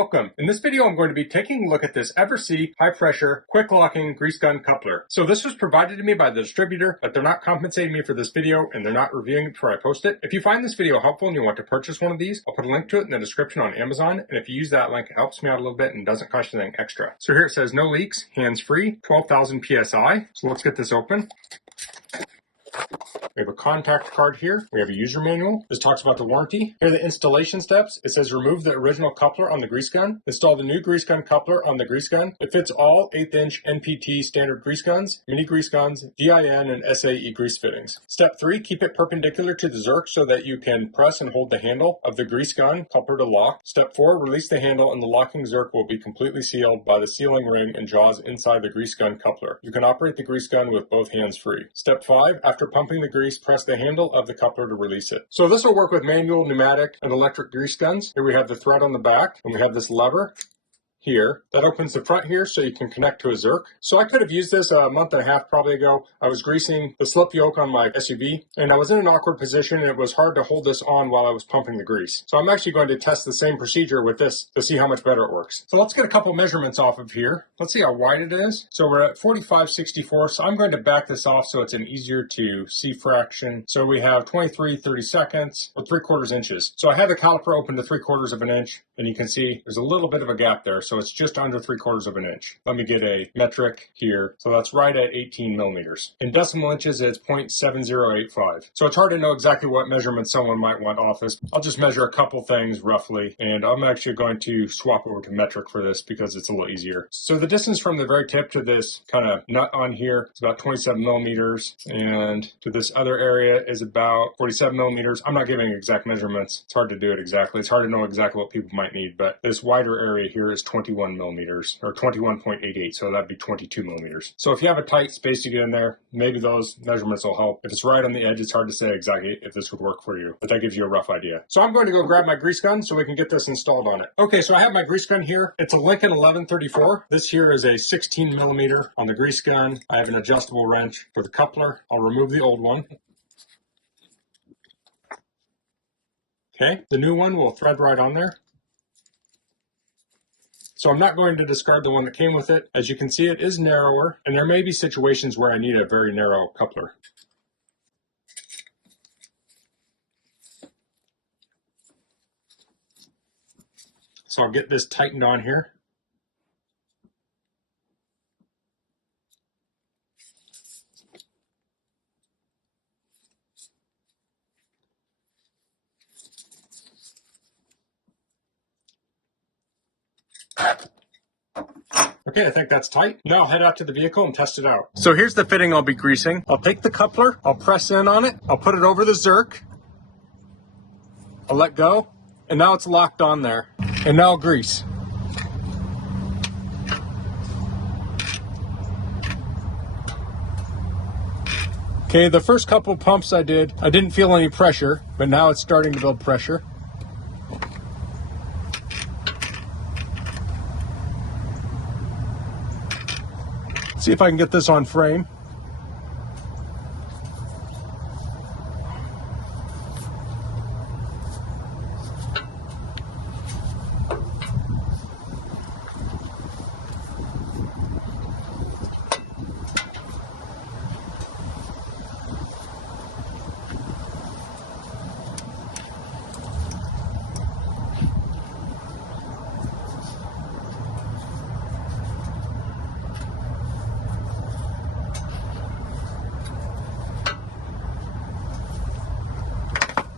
welcome. In this video I'm going to be taking a look at this EVERSEE high pressure quick locking grease gun coupler. So this was provided to me by the distributor, but they're not compensating me for this video and they're not reviewing it before I post it. If you find this video helpful and you want to purchase one of these, I'll put a link to it in the description on Amazon, and if you use that link it helps me out a little bit and doesn't cost you anything extra. So here it says no leaks, hands free, 12,000 PSI. So let's get this open. We have a contact card here. We have a user manual. This talks about the warranty. Here are the installation steps. It says remove the original coupler on the grease gun. Install the new grease gun coupler on the grease gun. It fits all 1/8" NPT standard grease guns, mini grease guns, DIN and SAE grease fittings. Step 3, keep it perpendicular to the zerk so that you can press and hold the handle of the grease gun coupler to lock. Step 4, release the handle and the locking zerk will be completely sealed by the sealing ring and jaws inside the grease gun coupler. You can operate the grease gun with both hands free. Step 5, after pumping the grease, press the handle of the coupler to release it. So this will work with manual, pneumatic, and electric grease guns. Here we have the thread on the back, and we have this lever here that opens the front here so you can connect to a zerk. So I could have used this a month and a half probably ago. I was greasing the slip yoke on my SUV and I was in an awkward position and it was hard to hold this on while I was pumping the grease. So I'm actually going to test the same procedure with this to see how much better it works. So let's get a couple measurements off of here. Let's see how wide it is. So we're at 45/64. So I'm going to back this off so it's an easier to see fraction. So we have 23/32 or 3/4 inches. So I have the caliper open to 3/4 of an inch and you can see there's a little bit of a gap there. So it's just under 3/4 of an inch. Let me get a metric here. So that's right at 18 millimeters. In decimal inches, it's 0.7085. So it's hard to know exactly what measurement someone might want off this. I'll just measure a couple things roughly, and I'm actually going to swap over to metric for this because it's a little easier. So the distance from the very tip to this kind of nut on here is about 27 millimeters, and to this other area is about 47 millimeters. I'm not giving exact measurements. It's hard to do it exactly. It's hard to know exactly what people might need, but this wider area here is 21 millimeters or 21.88, so that'd be 22 millimeters. So if you have a tight space to get in there, maybe those measurements will help. If it's right on the edge, it's hard to say exactly if this would work for you, but that gives you a rough idea. So I'm going to go grab my grease gun so we can get this installed on it. Okay, so I have my grease gun here. It's a Lincoln 1134. This here is a 16 millimeter on the grease gun. I have an adjustable wrench for the coupler. I'll remove the old one. Okay, the new one will thread right on there. So I'm not going to discard the one that came with it. As you can see, it is narrower, and there may be situations where I need a very narrow coupler. So I'll get this tightened on here. Okay, I think that's tight. Now I'll head out to the vehicle and test it out. So here's the fitting I'll be greasing. I'll take the coupler, I'll press in on it, I'll put it over the zerk, I'll let go, and now it's locked on there. And now I'll grease. Okay, the first couple pumps I didn't feel any pressure, but now it's starting to build pressure. See if I can get this on frame.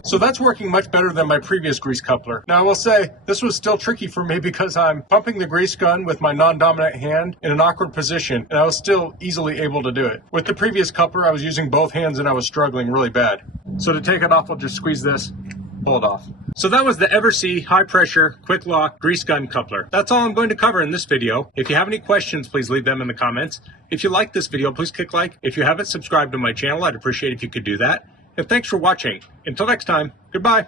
So that's working much better than my previous grease coupler. Now I will say, this was still tricky for me because I'm pumping the grease gun with my non-dominant hand in an awkward position, and I was still easily able to do it. With the previous coupler, I was using both hands and I was struggling really bad. So to take it off, I'll just squeeze this, pull it off. So that was the EVERSEE high pressure quick lock grease gun coupler. That's all I'm going to cover in this video. If you have any questions, please leave them in the comments. If you like this video, please click like. If you haven't subscribed to my channel, I'd appreciate if you could do that. And thanks for watching. Until next time, goodbye.